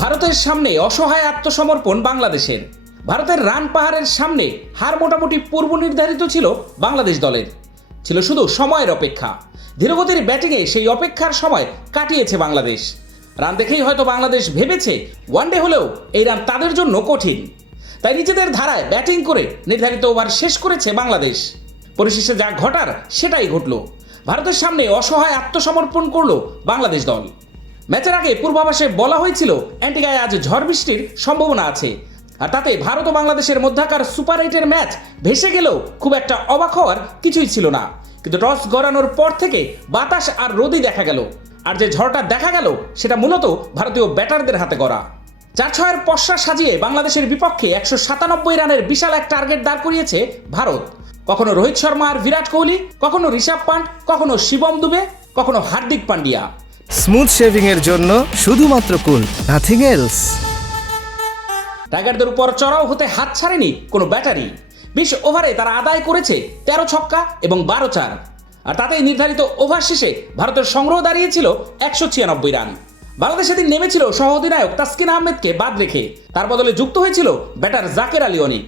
ভারতের সামনে অসহায় আত্মসমর্পণ বাংলাদেশের। ভারতের রান পাহাড়ের সামনে হার মোটামুটি পূর্ব নির্ধারিত ছিল বাংলাদেশ দলের। ছিল শুধু সময়ের অপেক্ষা। ধীরগতির ব্যাটিংয়ে সেই অপেক্ষার সময় কাটিয়েছে বাংলাদেশ। রান দেখেই হয়তো বাংলাদেশ ভেবেছে ওয়ানডে হলেও এই রান তাদের জন্য কঠিন, তাই নিজেদের ধারায় ব্যাটিং করে নির্ধারিত ওভার শেষ করেছে বাংলাদেশ। পরিশেষে যা ঘটার সেটাই ঘটল। ভারতের সামনে অসহায় আত্মসমর্পণ করল বাংলাদেশ দল। ম্যাচের আগে পূর্বাভাসে বলা হয়েছিল অ্যান্টিগায় আজ ঝড় বৃষ্টির সম্ভাবনা আছে, আর তাতে ভারত ও বাংলাদেশের মধ্যকার সুপার 8-এর ম্যাচ ভেসে গেলেও খুব একটা অবাক হওয়ার কিছুই ছিল না। কিন্তু টস গড়ানোর পর থেকে বাতাস আর রোদই দেখা গেল, আর যে ঝড়টা দেখা গেল সেটা মূলত ভারতীয় ব্যাটারদের হাতে গড়া। 4-6-এর পশ্চা সাজিয়ে বাংলাদেশের বিপক্ষে 197 রানের বিশাল এক টার্গেট দাঁড় করিয়েছে ভারত। কখনো রোহিত শর্মা আর বিরাট কোহলি, কখনো ঋষভ পান্ট, কখনো শিবম দুবে, কখনো হার্দিক পান্ডিয়া। স্মুথ শেভিং এর জন্য শুধুমাত্র কুল, নাথিং এলস। টাইগারদের উপর চড়াও হতে হাত ছাড়েনি কোনো ব্যাটারি। 20 ওভারে তারা আদায় করেছে 13 ছক্কা এবং 12 চার, আর তাতেই নির্ধারিত ওভার শেষে ভারতের সংগ্রহ দাঁড়িয়েছিল 196 রান। বাংলাদেশ সেদিন নেমেছিল সহ অধিনায়ক তাসকিন আহমেদকে বাদ রেখে, তার বদলে যুক্ত হয়েছিল ব্যাটার জাকের আলী অনিক।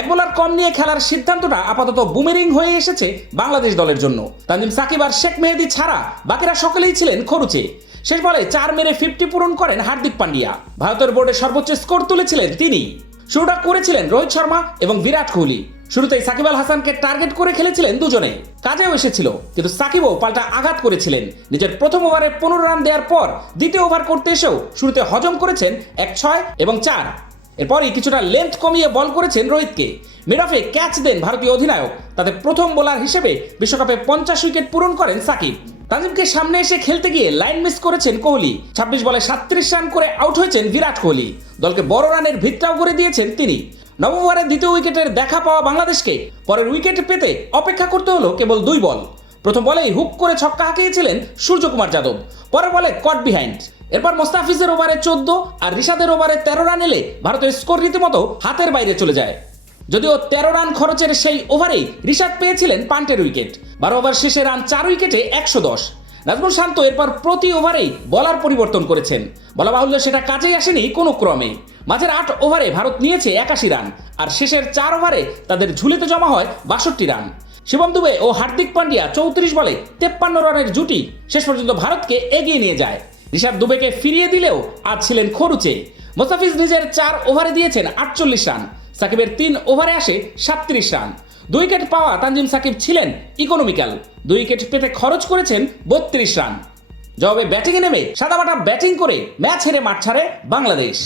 এক বোলার কম নিয়ে খেলার সিদ্ধান্তটা আপাতত বুমেরিং হয়ে এসেছে বাংলাদেশ দলের জন্য। তানজিম সাকিব আর শেখ মেহেদী ছাড়া বাকিরা সকলেই ছিলেন খরুচে। শেষ বলে 4 মেরে 50 পূরণ করেন হার্দিক পান্ডিয়া। ভারতের বোর্ডে সর্বোচ্চ স্কোর তুলেছিলেন তিনি। শুরুটা করেছিলেন রোহিত শর্মা এবং বিরাট কোহলি। শুরুতেই সাকিব আল হাসানকে টার্গেট করে খেলেছিলেন দুজনে, কাজেও এসেছিল। কিন্তু সাকিবও পাল্টা আঘাত করেছিলেন। নিজের প্রথম ওভারে 15 রান দেওয়ার পর দ্বিতীয় ওভার করতে এসেও শুরুতে হজম করেছেন 1-6 এবং 4। এরপরই কিছুটা লেন্থ কমিয়ে বল করেছেন রোহিতকে। মিড অফে ক্যাচ দেন ভারতীয় অধিনায়ক। তাতে প্রথম বোলার হিসেবে বিশ্বকাপে 50 উইকেট পূরণ করেন সাকিব। তানজিমকে সামনে এসে খেলতে গিয়ে লাইন মিস করেছেন কোহলি। 26 বলে 37 রান করে আউট হয়েছেন বিরাট কোহলি। দলকে বড় রানের ভিতটাও করে দিয়েছেন তিনি। নবম ওভারে দ্বিতীয় উইকেটের দেখা পাওয়া বাংলাদেশকে পরের উইকেট পেতে অপেক্ষা করতে হলো কেবল 2 বল। প্রথম বলেই হুক করে ছক্কা হাঁকিয়েছিলেন সূর্যকুমার যাদব, পরের বলে কট বিহাইন্ড। এরপর মোস্তাফিজের ওভারে 14 আর রিশাদের ওভারে 13 রান এলে ভারতের স্কোর রীতিমতো হাতের বাইরে চলে যায়। যদিও 13 রান খরচের সেই ওভারেই রিশাদ পেয়েছিলেন পান্টের উইকেট। 12 ওভার শেষে রান 4 উইকেটে 110। নাজমুল শান্ত এরপর প্রতি ওভারেই বলার পরিবর্তন করেছেন। বলা বাহুল্য সেটা কাজেই আসেনি কোনো ক্রমে। মাঝের 8 ওভারে ভারত নিয়েছে 81 রান, আর শেষের 4 ওভারে তাদের ঝুলিতে জমা হয় 62 রান। শিবম দুবে ও হার্দিক পান্ডিয়া 34 বলে 53 রানের জুটি শেষ পর্যন্ত ভারতকে এগিয়ে নিয়ে যায়। ঋষভ দুবেকে ফিরিয়ে দিলেও আজ ছিলেন খরুচে। মোস্তাফিজ নিজের 4 ওভারে দিয়েছেন 48 রান। সাকিবের 3 ওভারে আসে 37 রান। 2 উইকেট পাওয়া তানজিম সাকিব ছিলেন ইকোনমিক্যাল। 2 উইকেট পেতে খরচ করেছেন 32 রান। জবাবে ব্যাটিংয়ে নেমে সাদামাটা ব্যাটিং করে ম্যাচ হেরে মাঠ ছাড়ে বাংলাদেশ।